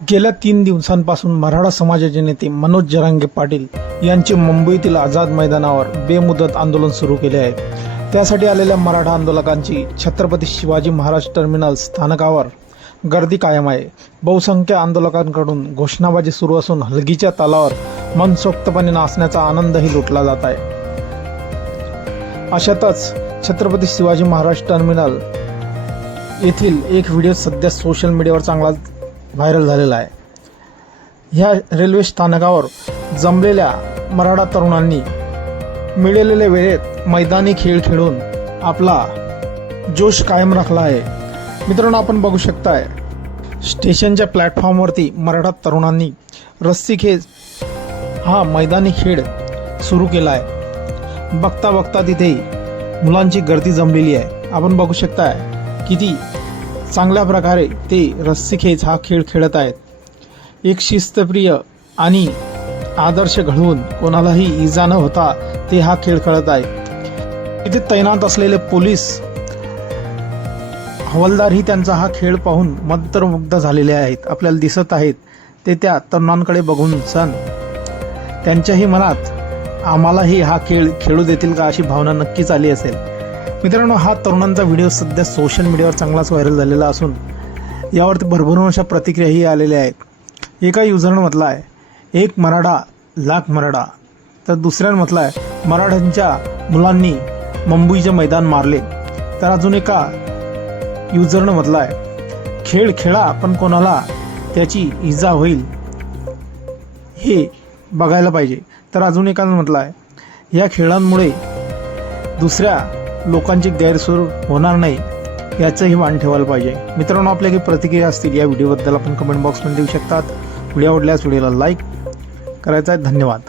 गेल्या 3 दिवसांपासून मराठा समाजाचे नेते मनोज जरांगे पाटील यांचे मुंबईतील आझाद मैदानावर बेमुदत आंदोलन सुरू केले आहे। त्यासाठी आलेल्या मराठा आंदोलकांची छत्रपती शिवाजी महाराज टर्मिनल स्थानकावर गर्दी कायम आहे। बहुसंख्य आंदोलकांकडून घोषणाबाजी सुरू असून हलगीच्या तालावर मनसोक्तपणे नाचण्याचा आनंदही लुटला जात आहे। अशातच छत्रपती शिवाजी महाराज टर्मिनल येथील एक व्हिडिओ सध्या सोशल मीडियावर चांगला व्हायरल झालेला आहे। ह्या रेल्वे स्थानकावर जमलेल्या मराठा तरुणांनी मिळालेल्या वेळेत मैदानी खेळ खेळून आपला जोश कायम राखला आहे। मित्रांनो, आपण बघू शकताय स्टेशनच्या प्लॅटफॉर्मवरती मराठा तरुणांनी रस्सी खेच हा मैदानी खेळ सुरू केला आहे। बघता बघता तिथे मुलांची गर्दी जमलेली आहे। आपण बघू शकताय किती चांगल्या प्रकारे ते रस्सी खेच हा खेळ खेळत आहेत। एक शिस्तप्रिय आणि आदर्श घडवून कोणालाही इजा न होता ते हा खेळ खेळत आहेत। इथे तैनात असलेले पोलीस हवालदारही त्यांचा हा खेळ पाहून मंत्रमुग्ध झालेले आहेत। आपल्याला दिसत आहेत ते त्या तरुणांकडे बघून सण त्यांच्याही मनात आम्हालाही हा खेळ खेळू देतील का अशी भावना नक्कीच आली असेल। मित्रांनो, हा तरुणांचा व्हिडिओ सध्या सोशल मीडियावर चांगलाच व्हायरल झालेला असून यावरती भरभरून अशा प्रतिक्रियाही आलेल्या आहेत। एका युजरनं म्हटलं आहे, एक मराठा लाख मराठा, तर दुसऱ्यानं म्हटलं आहे मराठ्यांच्या मुलांनी मुंबईचे मैदान मारले। तर अजून एका युजरनं म्हटलं आहे, खेळ खेळा पण कोणाला त्याची इजा होईल हे बघायला पाहिजे। तर अजून एकानं म्हटलं आहे, या खेळांमुळे दुसऱ्या लोकांची गैरसोय होणार नाही याचंही भान ठेवायला पाहिजे। मित्रांनो, आपल्या काही प्रतिक्रिया असतील या व्हिडिओबद्दल आपण कमेंट बॉक्समध्ये देऊ शकतात। व्हिडिओ आवडल्यास व्हिडिओला लाईक करायचा आहे। धन्यवाद।